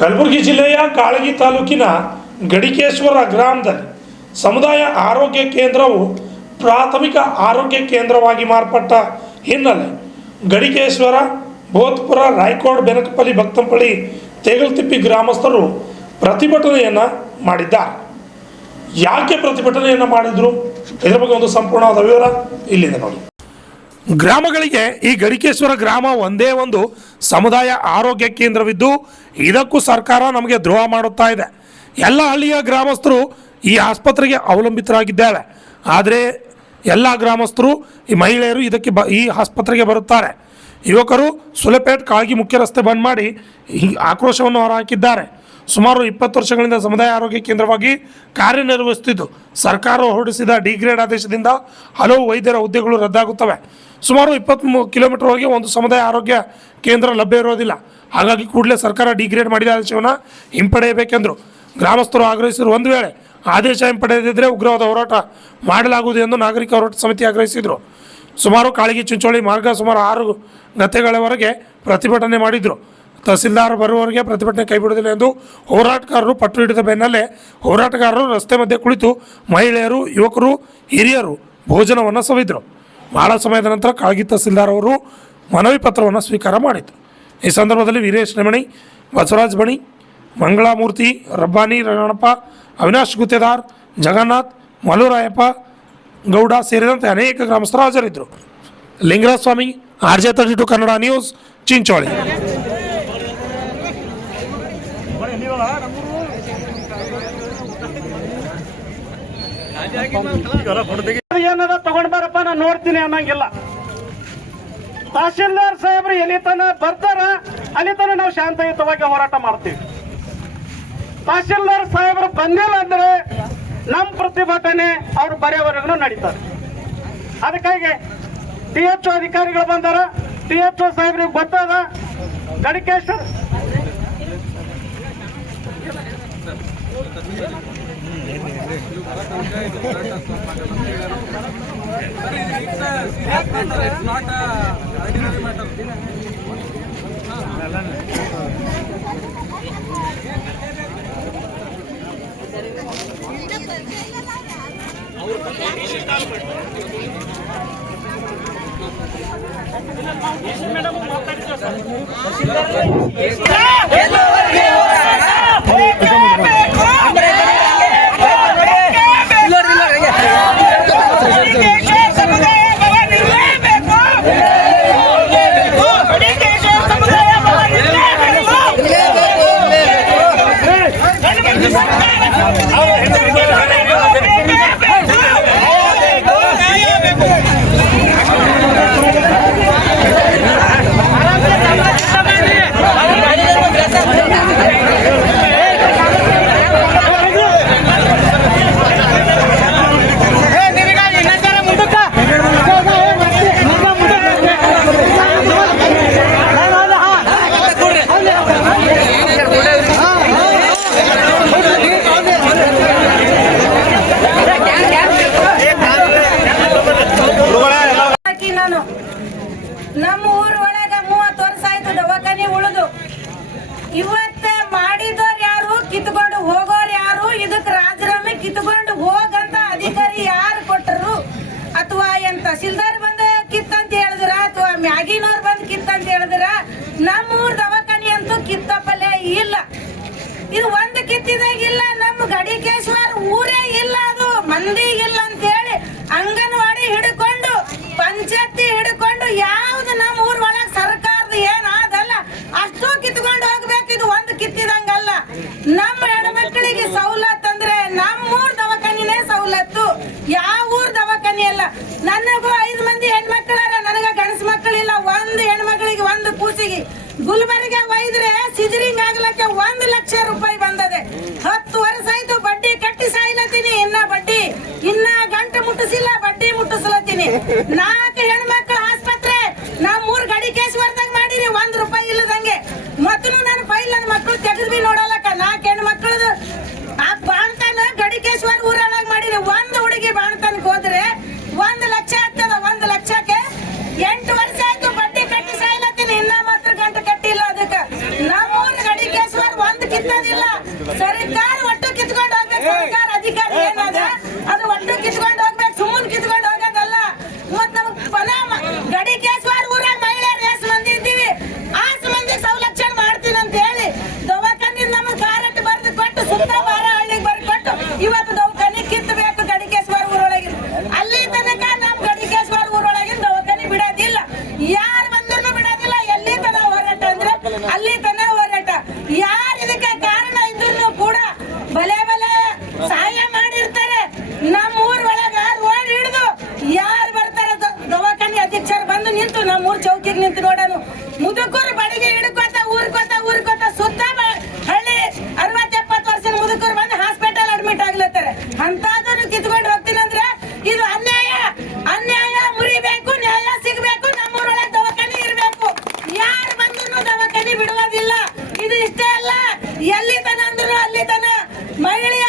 ಕಲಬುರಗಿ ಜಿಲ್ಲೆಯ ಕಾಳಗಿ ತಾಲೂಕಿನ ಗಡಿಕೇಶ್ವರ ಗ್ರಾಮದಲ್ಲಿ ಸಮುದಾಯ ಆರೋಗ್ಯ ಕೇಂದ್ರವು ಪ್ರಾಥಮಿಕ ಆರೋಗ್ಯ ಕೇಂದ್ರವಾಗಿ ಮಾರ್ಪಟ್ಟ ಹಿನ್ನೆಲೆ ಗಡಿಕೇಶ್ವರ, ಬೋತ್ಪುರ, ರಾಯಕೋಡ್, ಬೆನಕಪಲ್ಲಿ, ಭಕ್ತಂಪಳ್ಳಿ, ತೇಗಲ್ತಿಪ್ಪಿ ಗ್ರಾಮಸ್ಥರು ಪ್ರತಿಭಟನೆಯನ್ನು ಮಾಡಿದ್ದಾರೆ. ಯಾಕೆ ಪ್ರತಿಭಟನೆಯನ್ನು ಮಾಡಿದ್ರು ಇದರ ಬಗ್ಗೆ ಒಂದು ಸಂಪೂರ್ಣವಾದ ವಿವರ ಇಲ್ಲಿದೆ ನೋಡಿ. ಗ್ರಾಮಗಳಿಗೆ ಈ ಗಡಿಕೇಶ್ವರ ಗ್ರಾಮ ಒಂದೇ ಒಂದು ಸಮುದಾಯ ಆರೋಗ್ಯ ಕೇಂದ್ರವಿದ್ದು ಇದಕ್ಕೂ ಸರ್ಕಾರ ನಮಗೆ ದ್ರೋಹ ಮಾಡುತ್ತಾ ಇದೆ. ಎಲ್ಲ ಹಳ್ಳಿಯ ಗ್ರಾಮಸ್ಥರು ಈ ಆಸ್ಪತ್ರೆಗೆ ಅವಲಂಬಿತರಾಗಿದ್ದೇವೆ. ಆದರೆ ಎಲ್ಲ ಗ್ರಾಮಸ್ಥರು, ಈ ಮಹಿಳೆಯರು ಈ ಆಸ್ಪತ್ರೆಗೆ ಬರುತ್ತಾರೆ. ಯುವಕರು ಸುಲೆಪೇಟ್ ಕಾಳಗಿ ಮುಖ್ಯ ರಸ್ತೆ ಬಂದ್ ಮಾಡಿ ಈ ಆಕ್ರೋಶವನ್ನು ಹೊರಹಾಕಿದ್ದಾರೆ. ಸುಮಾರು 20 ವರ್ಷಗಳಿಂದ ಸಮುದಾಯ ಆರೋಗ್ಯ ಕೇಂದ್ರವಾಗಿ ಕಾರ್ಯನಿರ್ವಹಿಸುತ್ತಿದ್ದು ಸರ್ಕಾರ ಹೊರಡಿಸಿದ ಡಿಗ್ರೇಡ್ ಆದೇಶದಿಂದ ಹಲವು ವೈದ್ಯರ ಹುದ್ದೆಗಳು ರದ್ದಾಗುತ್ತವೆ. ಸುಮಾರು 20 ಕಿಲೋಮೀಟರ್ವರೆಗೆ ಒಂದು ಸಮುದಾಯ ಆರೋಗ್ಯ ಕೇಂದ್ರ ಲಭ್ಯ ಇರೋದಿಲ್ಲ. ಹಾಗಾಗಿ ಕೂಡಲೇ ಸರ್ಕಾರ ಡಿಗ್ರೇಡ್ ಮಾಡಿದ ಆದೇಶವನ್ನು ಹಿಂಪಡೆಯಬೇಕೆಂದರು ಗ್ರಾಮಸ್ಥರು ಆಗ್ರಹಿಸಿದರು. ಒಂದು ವೇಳೆ ಆದೇಶ ಹಿಂಪಡೆಯದಿದ್ದರೆ ಉಗ್ರವಾದ ಹೋರಾಟ ಮಾಡಲಾಗುವುದು ಎಂದು ನಾಗರಿಕ ಹೋರಾಟ ಸಮಿತಿ ಆಗ್ರಹಿಸಿದರು. ಸುಮಾರು ಕಾಳಗಿ ಚಿಂಚೋಳಿ ಮಾರ್ಗ ಸುಮಾರು 6 ಗಂಟೆಗಳವರೆಗೆ ಪ್ರತಿಭಟನೆ ಮಾಡಿದರು. ತಹಸೀಲ್ದಾರ್ ಬರುವವರೆಗೆ ಪ್ರತಿಭಟನೆ ಕೈಬಿಡುವುದಿಲ್ಲ ಎಂದು ಹೋರಾಟಗಾರರು ಪಟ್ಟು ಹಿಡಿದ ಬೆನ್ನಲ್ಲೇ ಹೋರಾಟಗಾರರು ರಸ್ತೆ ಮಧ್ಯೆ ಕುಳಿತು ಮಹಿಳೆಯರು, ಯುವಕರು, ಹಿರಿಯರು ಭೋಜನವನ್ನು ಸವಿದರು. ಬಹಳ ಸಮಯದ ನಂತರ ಕಾಳಗಿ ತಹಸೀಲ್ದಾರ್ ಅವರು ಮನವಿ ಪತ್ರವನ್ನು ಸ್ವೀಕಾರ ಮಾಡಿದರು. ಈ ಸಂದರ್ಭದಲ್ಲಿ ವೀರೇಶ್ ರೆಮಣಿ, ಬಸವರಾಜ್ ಬಣಿ, ಮಂಗಳಾಮೂರ್ತಿ, ರಬ್ಬಾನಿ ರಣಪ್ಪ, ಅವಿನಾಶ್ ಗುತ್ತೇದಾರ್, ಜಗನ್ನಾಥ್, ಮಲುರಾಯಪ್ಪ ಗೌಡ ಸೇರಿದಂತೆ ಅನೇಕ ಗ್ರಾಮಸ್ಥರು ಹಾಜರಿದ್ದರು. ಲಿಂಗರಾಜ ಸ್ವಾಮಿ, RJ32 ಕನ್ನಡ ನ್ಯೂಸ್, ಚಿಂಚೋಳಿ. ಏನಾರ ತಗೊಂಡ್ ಬರಪ್ಪ ನಾನು ನೋಡ್ತೀನಿ ಅನ್ನಂಗಿಲ್ಲ. ತಹಶೀಲ್ದಾರ್ ಸಾಹೇಬ್ರು ಎಲ್ಲಿ ತನ ಬರ್ತಾರ ಅಲ್ಲಿ ತನ ನಾವು ಶಾಂತಯುತವಾಗಿ ಹೋರಾಟ ಮಾಡ್ತೀವಿ. ತಹಶೀಲ್ದಾರ್ ಸಾಹೇಬ್ರು ಬಂದಿಲ್ಲ ಅಂದ್ರೆ ನಮ್ಮ ಪ್ರತಿಭಟನೆ ಅವ್ರು ಬರೆಯವರೆಗೂ ನಡೀತಾರೆ. ಅದಕ್ಕಾಗಿ THO ಅಧಿಕಾರಿಗಳು ಬಂದಾರ. THO ಸಾಹೇಬ್ರಿಗೆ ಗೊತ್ತದ ಗಡಿಕೇಶ್ವರ ನಮ್ಮ ಊರ ಒಳಗ 30 ವರ್ಷ ಆಯ್ತು ದವಾಖಾನೆ ಉಳಿದು. ಇವತ್ತ ಮಾಡಿದವ್ರು ಯಾರು, ಕಿತ್ಕೊಂಡು ಹೋಗೋರು ಯಾರು, ಇದಕ್ಕೆ ರಾಜರಾಮೆ ಕಿತ್ಕೊಂಡು ಹೋಗಂತ ಅಧಿಕಾರಿ ಯಾರು ಕೊಟ್ಟರು? ಅಥವಾ ಏನ್ ತಹಸೀಲ್ದಾರ್ ಬಂದ ಕಿತ್ತಂತ ಹೇಳಿದ್ರ ಅಥವಾ ಮ್ಯಾಗಿನವ್ರು ಬಂದ್ ಕಿತ್ತಂತ ಹೇಳಿದ್ರ? ನಮ್ಮೂರ್ ದವಾಖಾನೆ ಅಂತೂ ಕಿತ್ತಪಲ್ಲೆ ಇಲ್ಲ. ಇದು ಒಂದು ಕಿತ್ತಿದಾಗಿಲ್ಲ. ನಮ್ಮ ಗಡಿಕೇಶ್ವರ ಊರೇ ಇಲ್ಲ, ಅದು ಮಂದಿ ಇಲ್ಲ ಅಂತ ಹೇಳಿ ಅಂಗನವಾಡಿ ಹಿಡ್ಕೊಂಡು ಪಂಚಾಯತಿ ಹಿಡ್ಕೊಂಡು ಯಾವ್ದು ನಮ್ಮ ಊರ್ ಒಳಗ್ ಸರ್ಕಾರದ ಏನಾದಲ್ಲ ಅಷ್ಟು ಕಿತ್ಕೊಂಡು ಹೋಗ್ಬೇಕು. ಇದು ಒಂದು ಕಿತ್ತಿದಂಗಲ್ಲ. ನಮ್ಮ ಹೆಣ್ಮಕ್ಳಿಗೆ ಸವಲತ್ತು ಅಂದ್ರೆ ನಮ್ಮೂರ್ ದವಾಖಾನಿನೇ ಸವಲತ್ತು, ಯಾವ ಊರ್ ದವಾಖಾನಿ ಅಲ್ಲ. ನನಗೂ 5 ಮಂದಿ ಹೆಣ್ಮಕ್ಳಾರ, ನನಗ ಗಂಡಸ ಮಕ್ಕಳಿಲ್ಲ. ಒಂದು ಹೆಣ್ಮಕ್ಳಿಗೆ ಒಂದು ಕೂಸಿಗೆ ಗುಲ್ಬರ್ಗ ಒಯ್ದ್ರೆ ಸಿಜರಿಂಗ್ ಆಗ್ಲಕ್ಕೆ 1 ಲಕ್ಷ ರೂಪಾಯಿ ಬಂದದೆ. 10 ವರ್ಷ ಆಯ್ತು ಬಡ್ಡಿ ಕಟ್ಟಿ ಸಾಯ್ಲತ್ತೀನಿ. ಇನ್ನ ಗಂಟು ಮುಟ್ಟಿಸಿಲ್ಲ, ಬಡ್ಡಿ ಮುಟ್ಟಿಸ್ಲತ್ತೀನಿ. 4 ಹೆಣ್ಮಕ್ಳ ಆಸ್ಪತ್ರೆ ನಮ್ಮೂರ್ ಗಡಿಕೇಶ್ವರದಾಗ ಮಾಡಿರಿ, 1 ರೂಪಾಯಿ ಇಲ್ಲದಂಗೆ. ಮತ್ತು ನನ್ನ ಫೈಲ್ ನನ್ನ ಮಕ್ಕಳು ತೆಗೆದು ಬಿ ನೋಡಲಕ್ಕ. 4 ಹೆಣ್ಮಕ್ಳದು ಆ ಬಾಣ್ತಾನ ಗಡಿಕೇಶ್ವರ ಊರೊಳಗ ಮಾಡಿರಿ. 1 ಹುಡುಗಿ ಬಾಣ್ತಾನಕ್ ಹೋದ್ರೆ 1 ಲಕ್ಷ ಆಗ್ತದ. 1 ಲಕ್ಷಕ್ಕೆ 8 ವರ್ಷ ಆಯ್ತು ಬಡ್ಡಿ ಕಟ್ಟಿ ಸಾಯ್ಲತ್ತೀನಿ. ಇನ್ನ ಮಾತ್ರ ಗಂಟು ಕಟ್ಟಿಲ್ಲ. ಅದಕ್ಕೆ ನಮ್ಮೂರ್ ಗಡಿಕೇಶ್ವರ 1 ಸರ್ಕಾರ ಒಟ್ಟು ಕಿತ್ಕೊಂಡು ಹೋಗ್ಬೇಕು. ಸರ್ಕಾರ ಅಧಿಕಾರಿ ಏನದ ಅದು ಒಟ್ಟು ಕಿತ್ಕೊಂಡು ಹೋಗ್ಬೇಕು, ಸುಮ್ಮನೆ ಕಿತ್ಕೊಂಡು ಹೋಗೋದಲ್ಲ. ಮತ್ ನಮಗ್ ಗಡಿಕೇಶ್ವರ ಊರಾಗ ಮಹಿಳೆಯರು ಎಷ್ಟು ಮಂದಿ ಇದ್ದೀವಿ, ಆಸ್ ಮಂದಿ ಸೌಲಕ್ಷಣ ಮಾಡ್ತೀನಿ ಅಂತ ಹೇಳಿ ದವಾಖಾನಿಂದ ನಮಗ್ ಕಾರಟ್ ಬರ್ದು ಕೊಟ್ಟು ಸುತ್ತ ಬಾರ ಹಳ್ಳಿಗೆ ಬರ್ದು ಕೊಟ್ಟು ಇವತ್ತು ದವಾಖಾನೆ ಕಿತ್ತಬೇಕು ಗಡಿಕೇಶ್ವರ ಊರೊಳಗಿನ. ಅಲ್ಲಿ ತನಕ ನಮ್ ಗಡಿಕೇಶ್ವರ ಊರೊಳಗಿನ ದವಾಖಾನೆ ಬಿಡೋದಿಲ್ಲ, ಯಾರು ಬಂದ್ರು ಬಿಡೋದಿಲ್ಲ. ಎಲ್ಲಿ ತನ ಹೋರಾಟ ಅಂದ್ರೆ ಅಲ್ಲಿ ತನ ಹೋರಾಟ. ಯಾರು ಇದಕ್ಕೆ ಕಾರಣ ಇದ್ರು ಕೂಡ ಬಲೆ ಸಹಾಯ ಮಾಡಿರ್ತಾರೆ. ನಮ್ಮ ಊರ್ ಒಳಗ ರೋಡ್ ಹಿಡಿದು ಯಾರು ಬರ್ತಾರೆ ದವಾಖಾನೆ ಅಧ್ಯಕ್ಷರು ಬಂದು ನಿಂತು ನಮ್ಮ ಊರ್ ಚೌಕಿಗೆ ನಿಂತು ನೋಡೋನು. ಮುದುಕರು ಬಡಿಗೆ ಹಿಡ್ಕೋತ ಊರ್ಕೋತ ಸುತ್ತ ಹಳ್ಳಿ 60-70 ವರ್ಷದ ಮುದುಕರು ಬಂದು ಹಾಸ್ಪಿಟಲ್ ಅಡ್ಮಿಟ್ ಆಗ್ಲತ್ತಾರೆ. ಅಂತದನ್ನು ಕಿತ್ಕೊಂಡು ಹೋಗ್ತೀನಂದ್ರೆ ಇದು ಅನ್ಯಾಯ ಮುರಿಬೇಕು, ನ್ಯಾಯ ಸಿಗಬೇಕು. ನಮ್ಮೂರೊಳಗೆ ದವಾಖಾನೆ ಇರಬೇಕು, ಯಾರು ಬಂದ್ರು ದವಾಖಾನೆ ಬಿಡುವುದಿಲ್ಲ. ಇದು ಇಷ್ಟೇ ಅಲ್ಲ, ಎಲ್ಲಿ ತನ ಅಂದ್ರು ಅಲ್ಲಿ ತನ ಮಹಿಳೆ